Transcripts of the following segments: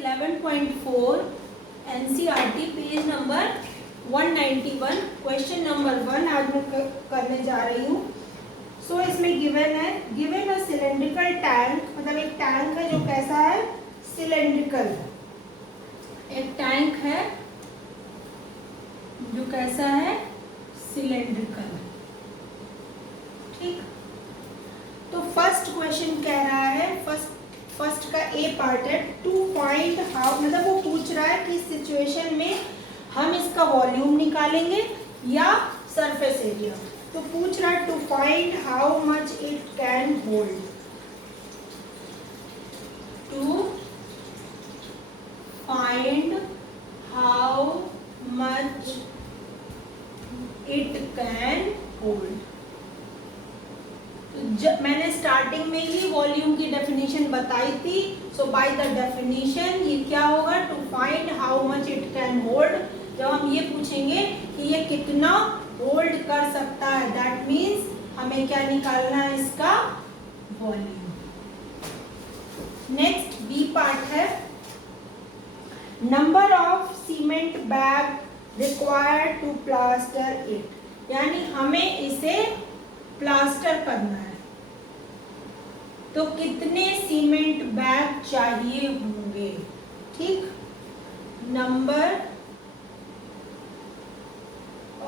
11.4 NCERT page number 191 question number 1 आज मैं करने जा रही हूँ। सो इसमें गिवन है, गिवन अ सिलेंड्रिकल टैंक, मतलब एक टैंक है जो कैसा है, सिलेंड्रिकल। एक टैंक है जो कैसा है, सिलेंड्रिकल। ठीक, तो फर्स्ट क्वेश्चन कह रहा है, फर्स्ट का ए पार्ट है, टू फाइंड हाउ, मतलब वो पूछ रहा है कि इस सिचुएशन में हम इसका वॉल्यूम निकालेंगे या सरफेस एरिया। तो पूछ रहा है to find how much it can hold, to find how much it can hold. जब मैंने स्टार्टिंग में ही वॉल्यूम की डेफिनेशन बताई थी, सो बाय द डेफिनेशन ये क्या होगा, to find how much it can hold. जब हम ये पूछेंगे कि ये कितना होल्ड कर सकता है, दैट मीन्स हमें क्या निकालना है, इसका वॉल्यूम। नेक्स्ट बी पार्ट है, number of cement bag required to plaster it, यानी हमें इसे प्लास्टर करना है तो कितने सीमेंट बैग चाहिए होंगे। ठीक, number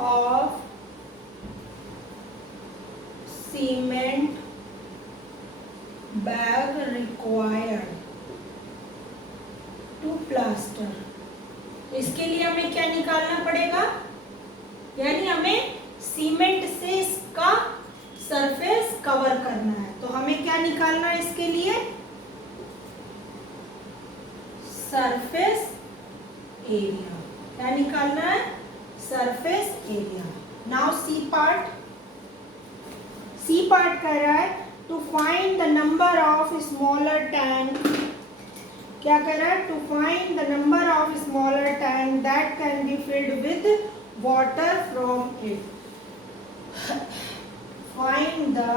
of cement bag required to plaster. इसके लिए हमें क्या निकालना पड़ेगा, यानी हमें सीमेंट से इसका सरफेस कवर करना है। तो हमें क्या निकालना है इसके लिए, सरफेस एरिया। क्या निकालना है, surface area. Now C part, C part कह रहा है to find the number of smaller tank. क्या कह रहा है, to find the number of smaller tank that can be filled with water from it. Find the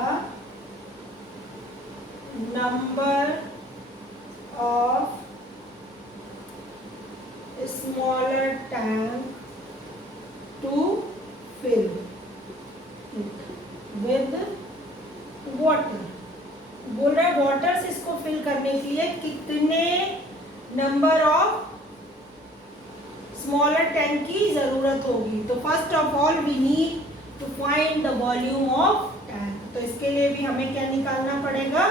number of smaller tank to fill it with water। बोल रहा है water से इसको fill करने के लिए कितने नंबर ऑफ स्मॉलर टैंक की जरूरत होगी। तो first of all we need to find the volume of tank. तो इसके लिए भी हमें क्या निकालना पड़ेगा,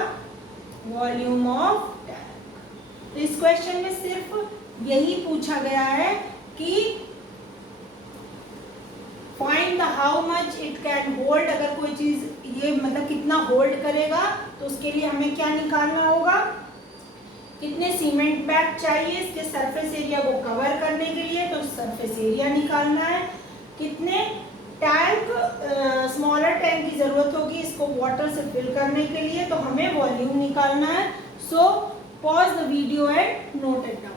वॉल्यूम ऑफ टैंक। तो इस क्वेश्चन में सिर्फ यही पूछा गया है कि find the how much it can hold. अगर कोई चीज ये मतलब कितना होल्ड करेगा तो उसके लिए हमें क्या निकालना होगा, कितने सीमेंट बैग चाहिए इसके सरफेस एरिया को कवर करने के लिए, तो सरफेस एरिया निकालना है। कितने टैंक स्मॉलर टैंक की जरूरत होगी इसको वाटर से फिल करने के लिए, तो हमें वॉल्यूम निकालना है। So pause the video and note it down.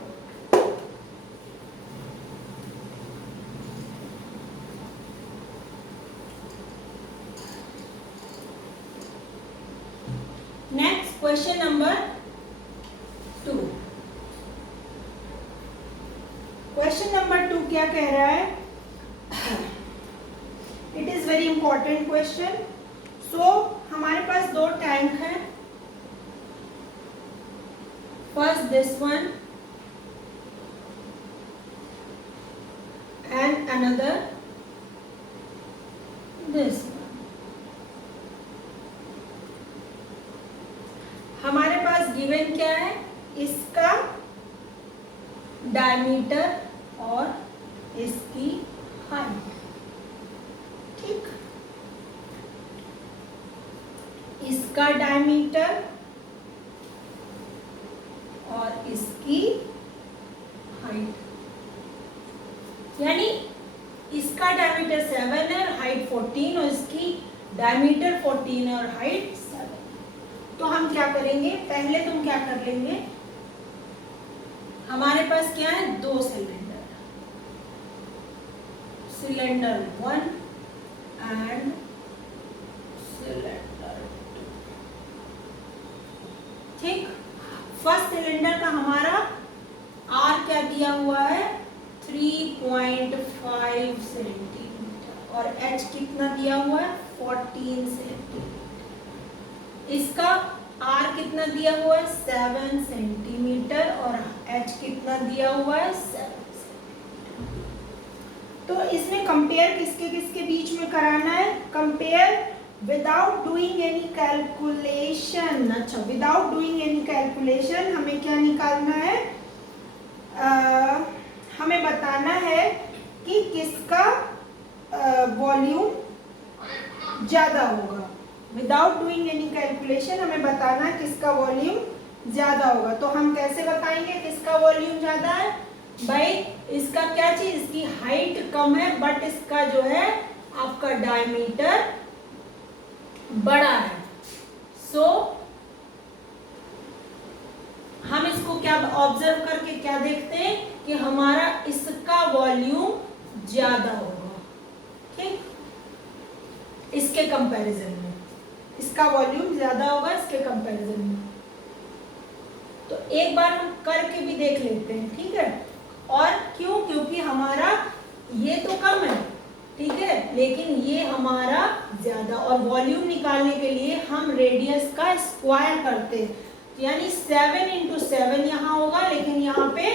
Next question number 2। Question number 2 क्या कह रहा है, it is very important question. सो हमारे पास दो टैंक हैं, first this one and another this one. हमारे पास गिवन क्या है, इसका डायमीटर और इसकी हाइट। ठीक, इसका डायमीटर और इसकी हाइट, यानी इसका डायमीटर 7 है, हाइट 14, और इसकी डायमीटर 14 है और हाइट 7। तो हम क्या करेंगे, पहले तुम क्या कर लेंगे, हमारे पास क्या है, दो सिलेंडर, सिलेंडर 1 एंड सिलेंडर 2। ठीक, फर्स्ट सिलेंडर का हमारा आर क्या दिया हुआ है 3.5 सेंटीमीटर और एच कितना दिया हुआ है 14 सेंटीमीटर। इसका आर कितना दिया हुआ है 7 सेंटीमीटर और एच कितना दिया हुआ है 7 सेंटीमीटर। तो इसमें कंपेयर किसके किसके बीच में कराना है, compare without doing any calculation. अच्छा, विदाउट डूइंग एनी कैलकुलेशन हमें क्या निकालना है, हमें बताना है कि किसका वॉल्यूम ज्यादा होगा। विदाउट डूइंग एनी कैलकुलेशन हमें बताना है किसका वॉल्यूम ज्यादा होगा। तो हम कैसे बताएंगे किसका वॉल्यूम ज्यादा है, भाई इसका क्या चीज, इसकी हाइट कम है बट इसका जो है आपका डायमीटर बड़ा है। सो हम इसको क्या ऑब्जर्व करके क्या देखते हैं कि हमारा इसका वॉल्यूम ज्यादा होगा, ठीक, इसके कंपैरिजन में इसका वॉल्यूम ज्यादा होगा इसके कंपैरिजन में। तो एक बार हम करके भी देख लेते हैं, ठीक है। और क्यों, क्योंकि हमारा ये तो कम है, ठीक है, लेकिन ये हमारा ज्यादा, और वॉल्यूम निकालने के लिए हम रेडियस का स्क्वायर करते हैं, यानी 7 × 7 यहाँ होगा, लेकिन यहाँ पे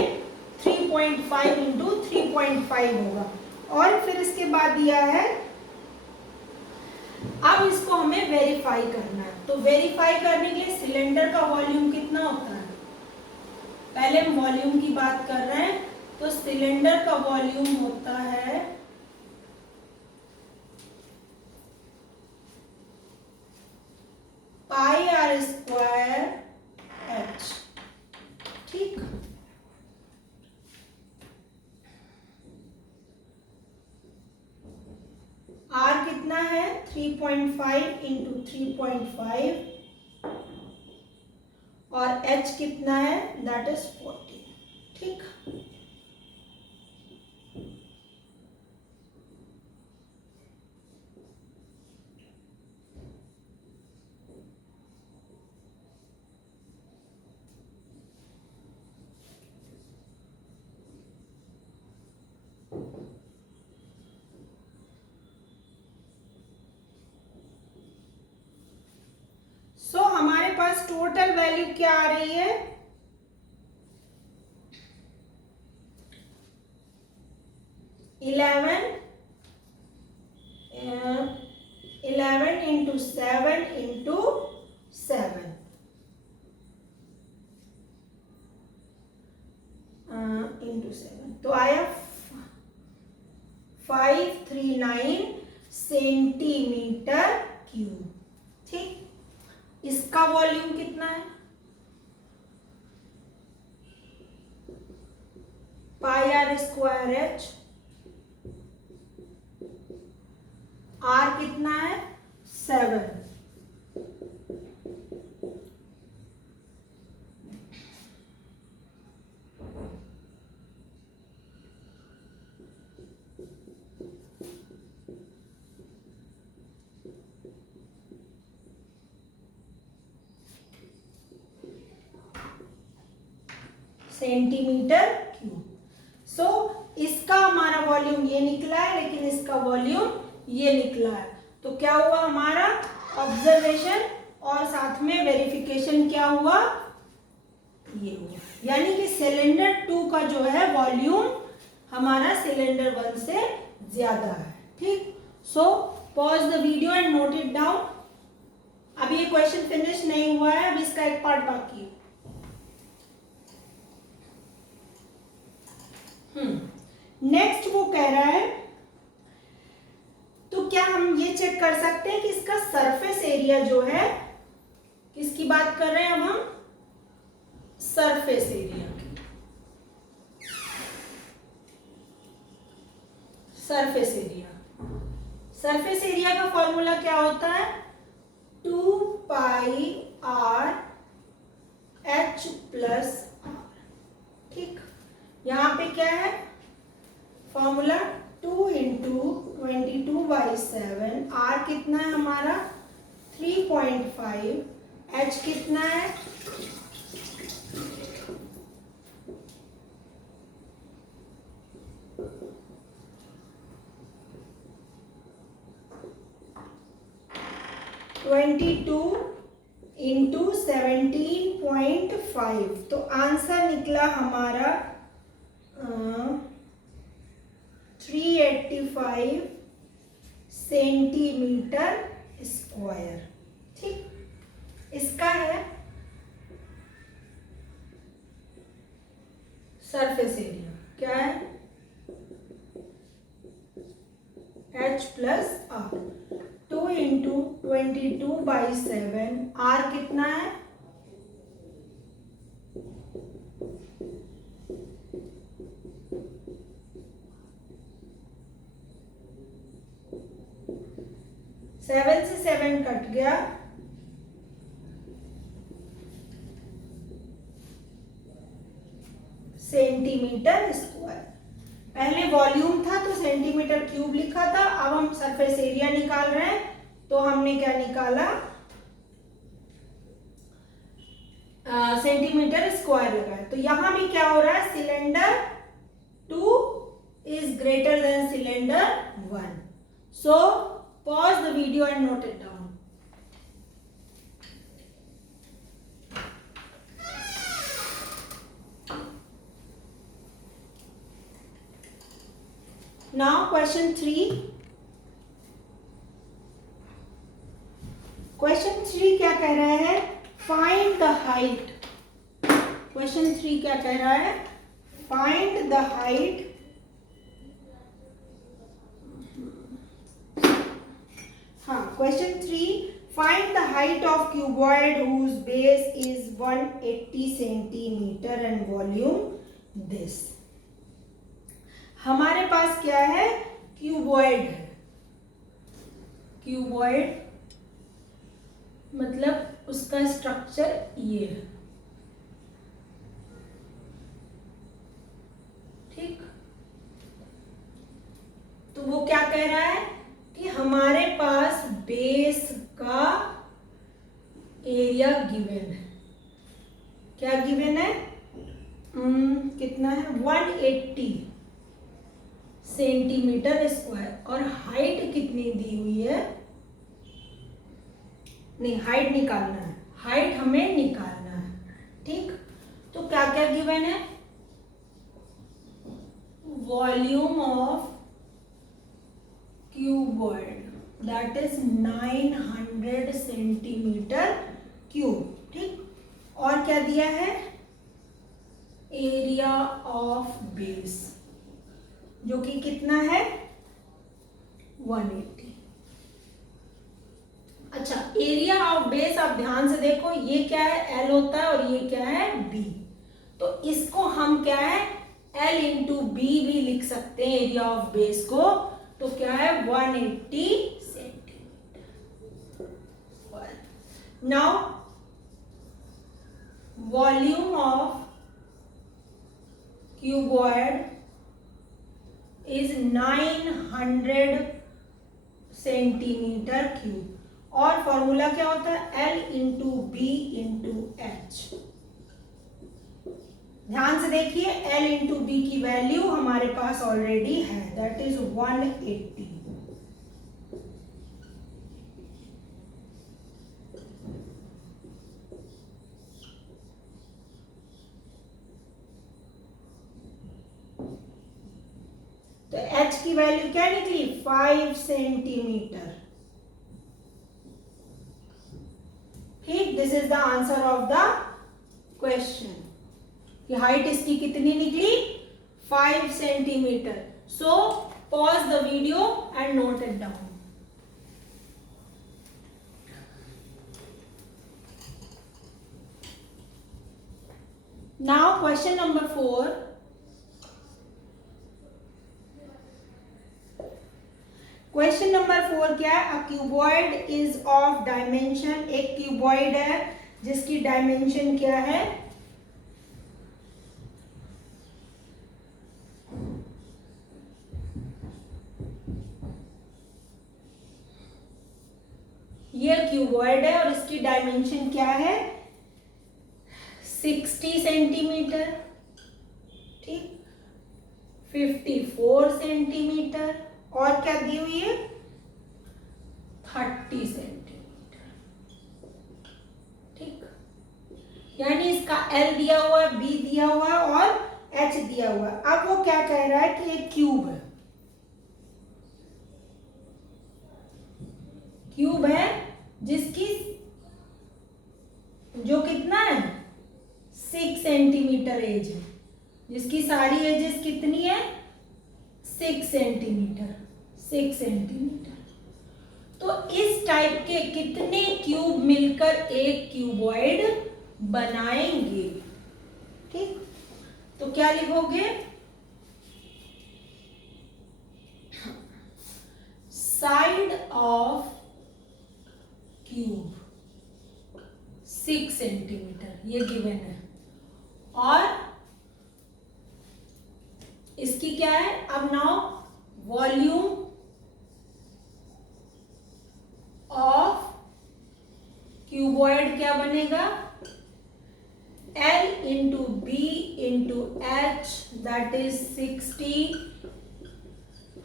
3.5 × 3.5 होगा। और फिर इसके बाद दिया है, अब इसको हमें वेरीफाई करना है। तो वेरीफाई करने के लिए सिलेंडर का वॉल्यूम कितना होता है, पहले हम वॉल्यूम की बात कर रहे हैं, तो सिलेंडर का वॉल्यूम होता है πr² h, ठीक। r कितना है 3.5 × 3.5 और h कितना है दैट इज 40, ठीक। हमारे पास टोटल वैल्यू क्या आ रही है, 11 × 7 × 7 × 7, तो आया 539 सेंटीमीटर क्यूब, ठीक। इसका वॉल्यूम कितना है, πr² h, r कितना है 7, सेंटीमीटर क्यूब। सो इसका हमारा वॉल्यूम ये निकला है, लेकिन इसका वॉल्यूम ये निकला है। तो क्या हुआ, हमारा ऑब्जर्वेशन और साथ में वेरिफिकेशन क्या हुआ, ये हुआ, यानी कि सिलेंडर 2 का जो है वॉल्यूम हमारा सिलेंडर 1 से ज्यादा है, ठीक। सो pause the video and note it down. अभी ये क्वेश्चन फिनिश नहीं हुआ है, अभी इसका एक पार्ट बाकी है। नेक्स्ट वो कह रहा है, तो क्या हम ये चेक कर सकते हैं कि इसका सरफेस एरिया जो है, किसकी बात कर रहे हैं अब हम, सरफेस एरिया की। सरफेस एरिया का फॉर्मूला क्या होता है, 2πr/h+r, ठीक। यहां पे क्या है फॉर्मूला, 2 × 22/7, r कितना है हमारा 3.5, h कितना है 22 इंटू 17.5, तो आंसर निकला हमारा 385 सेंटीमीटर स्क्वायर। ठीक, इसका है सरफेस एरिया, क्या है H plus R। 2 into 22/7, R कितना है 7 से 7 कट गया, सेंटीमीटर स्क्वायर। पहले वॉल्यूम था तो सेंटीमीटर क्यूब लिखा था, अब हम सरफेस एरिया निकाल रहे हैं तो हमने क्या निकाला, सेंटीमीटर स्क्वायर लगाया। तो यहां भी क्या हो रहा है, cylinder 2 is greater than cylinder 1। So pause the video and note it down. Now question 3. Question 3 क्या कह रहा है, find the height. Question 3 क्या कह रहा है, find the height. हाँ, question 3, find the height of cuboid whose base is 180 centimeter and volume this. हमारे पास क्या है, क्यूबॉइड है। क्यूबॉइड मतलब उसका स्ट्रक्चर ये है। ठीक, तो वो क्या कह रहा है कि हमारे पास बेस का एरिया गिवन है। क्या गिवन है, कितना है 180 सेंटीमीटर स्क्वायर, और हाइट कितनी दी हुई है, नहीं हाइट निकालना है, हाइट हमें निकालना है। ठीक, तो क्या क्या गिवन है, volume of cuboid that is 900 centimetre cube. ठीक, और क्या दिया है, एरिया ऑफ बेस जो कि कितना है 180। अच्छा, एरिया ऑफ बेस आप ध्यान से देखो, ये क्या है L होता है और ये क्या है B, तो इसको हम क्या है L इंटू B भी लिख सकते हैं एरिया ऑफ बेस को। तो क्या है 180 centimetre. Now volume of cuboid is 900 centimetre cube, और फॉर्मूला क्या होता है L into B into H. ध्यान से देखिए, L इंटू बी की वैल्यू हमारे पास ऑलरेडी है, दैट इज 180। तो H की वैल्यू क्या निकली 5 सेंटीमीटर। ठीक, this is the answer of the question कि हाइट इसकी कितनी निकली 5 centimetre. So pause the video and note it down. Now question number 4। Question number 4 क्या है, a cuboid is of dimension, एक क्यूबॉइड है जिसकी डायमेंशन क्या है, ये क्यूबॉइड है और इसकी डायमेंशन क्या है 60 सेंटीमीटर। ठीक, 54 सेंटीमीटर, और क्या दी हुई है 30 सेंटीमीटर। इसका L दिया हुआ है, B दिया हुआ है और H दिया हुआ है। अब वो क्या कह रहा है कि एक क्यूब है, क्यूब है जिसकी जो कितना है 6 सेंटीमीटर एज है, जिसकी सारी एजेस कितनी है 6 सेंटीमीटर, 6 सेंटीमीटर। तो इस टाइप के कितने क्यूब मिलकर एक क्यूबॉइड बनाएंगे? ठीक, तो क्या लिखोगे? साइड ऑफ क्यूब 6 सेंटीमीटर, ये गिवन है। और इसकी क्या है? अब नाउ वॉल्यूम ऑफ क्यूबॉइड क्या बनेगा? L into B into H, that is 60।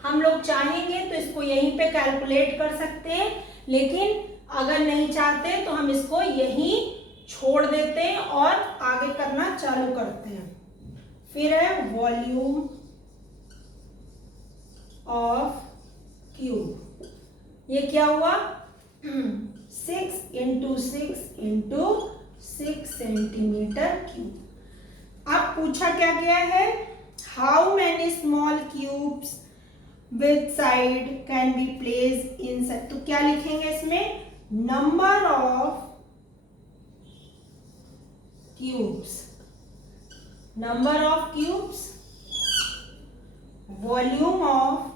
हम लोग चाहेंगे तो इसको यहीं पे कैलकुलेट कर सकते हैं, लेकिन अगर नहीं चाहते तो हम इसको यहीं छोड़ देते हैं और आगे करना चालू करते हैं। फिर है वॉल्यूम ऑफ क्यूब, ये क्या हुआ 6 इंटू 6 इंटू 6 सेंटीमीटर क्यूब। अब पूछा क्या गया है? How many small cubes with side can be placed inside. तो क्या लिखेंगे इसमें? Number of cubes, number of cubes, volume of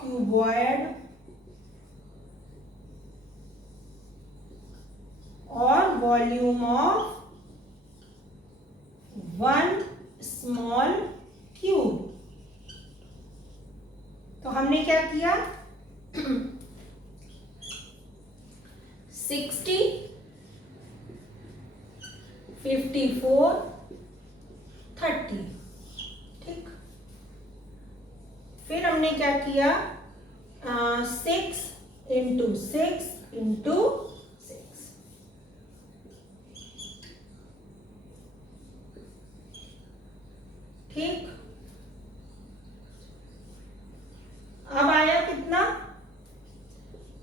cuboid और volume of one small cube. तो हमने क्या किया 60, 54, 30। ठीक, फिर हमने क्या किया 6 इंटू 6 इंटू 6। ठीक, अब आया कितना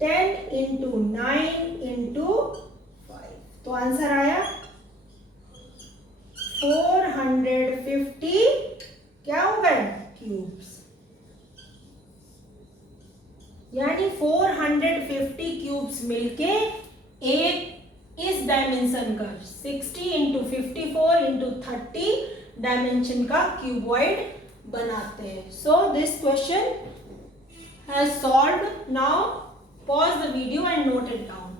10 इंटू 9 इंटू 5। तो आंसर आया 450 क्या हो गए क्यूब्स, यानी 450 क्यूब्स मिलके एक इस डायमेंशन का 60 इंटू 54 इंटू 30 डायमेंशन का क्यूबॉइड बनाते हैं। So this question has solved. Now pause the video and note it down.